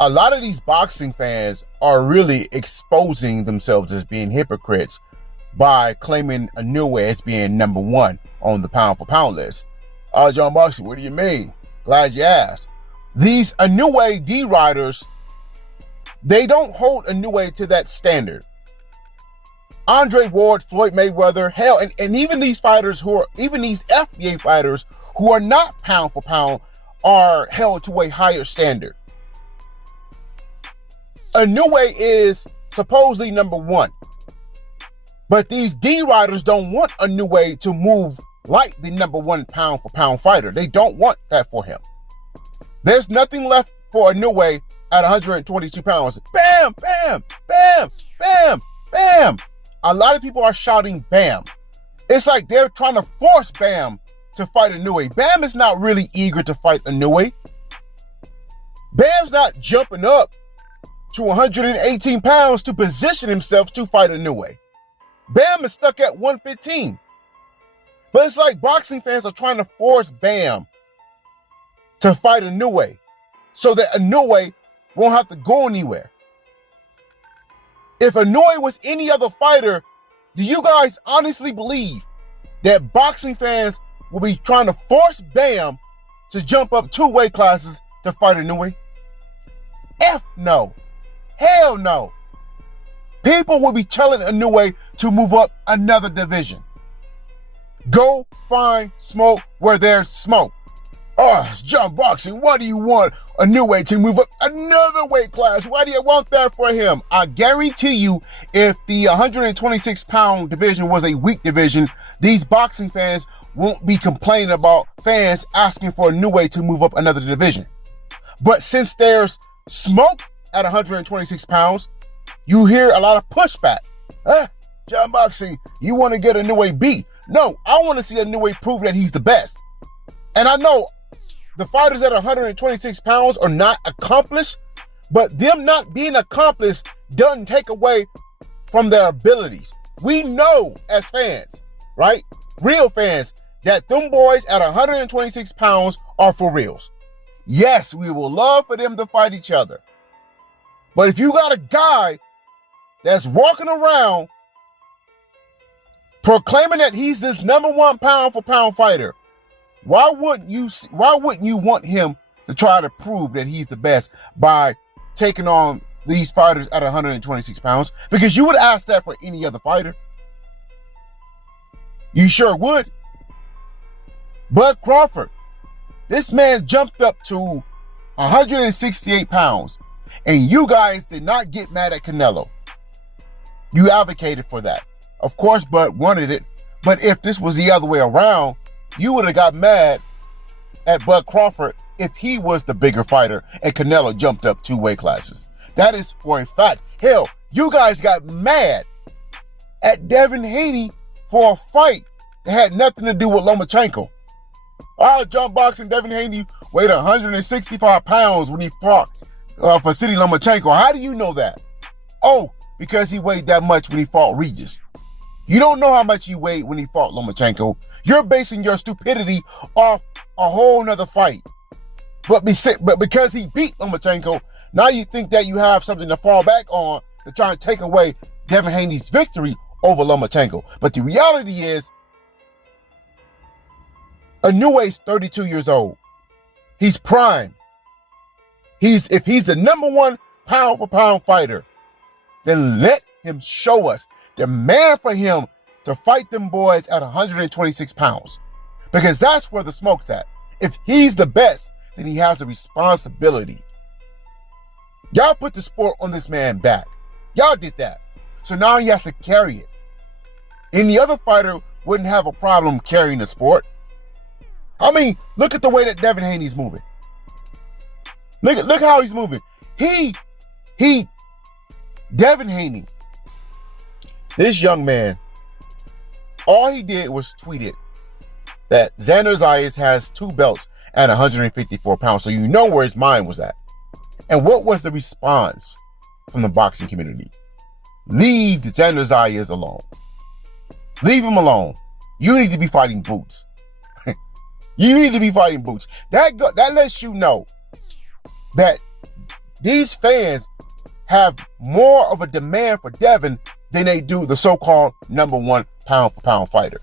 a lot of these boxing fans are really exposing themselves as being hypocrites by claiming Inoue as being number one on the pound for pound list. John Boxing, what do you mean? Glad you asked. These Inoue D riders, they don't hold Inoue to that standard. Andre Ward, Floyd Mayweather, hell, and even these fighters even these FBA fighters who are not pound for pound are held to a higher standard. Inoue is supposedly number one. But these D riders don't want Inoue to move like the number one pound for pound fighter. They don't want that for him. There's nothing left for Inoue at 122 pounds. Bam, bam, bam, bam, bam. A lot of people are shouting bam. It's like they're trying to force Bam to fight Inoue. Bam is not really eager to fight Inoue. Bam's not jumping up to 118 pounds to position himself to fight Inoue. Bam is stuck at 115. But it's like boxing fans are trying to force Bam to fight Inoue so that Inoue won't have to go anywhere. If Inoue was any other fighter, do you guys honestly believe that boxing fans will be trying to force Bam to jump up 2 weight classes to fight Inoue? F no. Hell no. People will be telling Inoue to move up another division. Go find smoke where there's smoke. Oh, John Boxing, why do you want Inoue to move up another weight class? Why do you want that for him? I guarantee you, if the 126 pound division was a weak division, these boxing fans won't be complaining about fans asking for Inoue to move up another division. But since there's smoke at 126 pounds, you hear a lot of pushback. John Boxing, you want to get Inoue beat? No, I want to see Inoue prove that he's the best. And I know the fighters at 126 pounds are not accomplished, but them not being accomplished doesn't take away from their abilities. We know as fans, right? Real fans, that them boys at 126 pounds are for reals. Yes, we will love for them to fight each other. But if you got a guy that's walking around proclaiming that he's this number one pound for pound fighter, why wouldn't you want him to try to prove that he's the best by taking on these fighters at 126 pounds? Because you would ask that for any other fighter. You sure would. Bud Crawford, this man jumped up to 168 pounds, and you guys did not get mad at Canelo. You advocated for that. Of course, Bud wanted it, but if this was the other way around, you would have got mad at Bud Crawford if he was the bigger fighter and Canelo jumped up 2 weight classes. That is for a fact. Hell, you guys got mad at Haney for a fight that had nothing to do with Lomachenko. John Boxing, Devin Haney weighed 165 pounds when he fought for City Lomachenko. How do you know that? Oh, because he weighed that much when he fought Regis. You don't know how much he weighed when he fought Lomachenko. You're basing your stupidity off a whole nother fight. But because he beat Lomachenko, now you think that you have something to fall back on to try and take away Devin Haney's victory over Lomachenko. But the reality is, Inoue's 32 years old. He's prime. If he's the number one pound for pound fighter, then let him show us. Demand for him to fight them boys at 126 pounds. Because that's where the smoke's at. If he's the best, then he has the responsibility. Y'all put the sport on this man back. Y'all did that. So now he has to carry it. Any other fighter wouldn't have a problem carrying the sport. I mean, look at the way that Devin Haney's moving. Look how he's moving. Devin Haney, this young man, all he did was tweet it that Xander Zayas has 2 belts at 154 pounds. So you know where his mind was at. And what was the response from the boxing community? Leave Xander Zayas alone. Leave him alone. You need to be fighting Boots. You need to be fighting Boots. That lets you know that These fans have more of a demand for Devin than they do the so-called number one pound for pound fighter.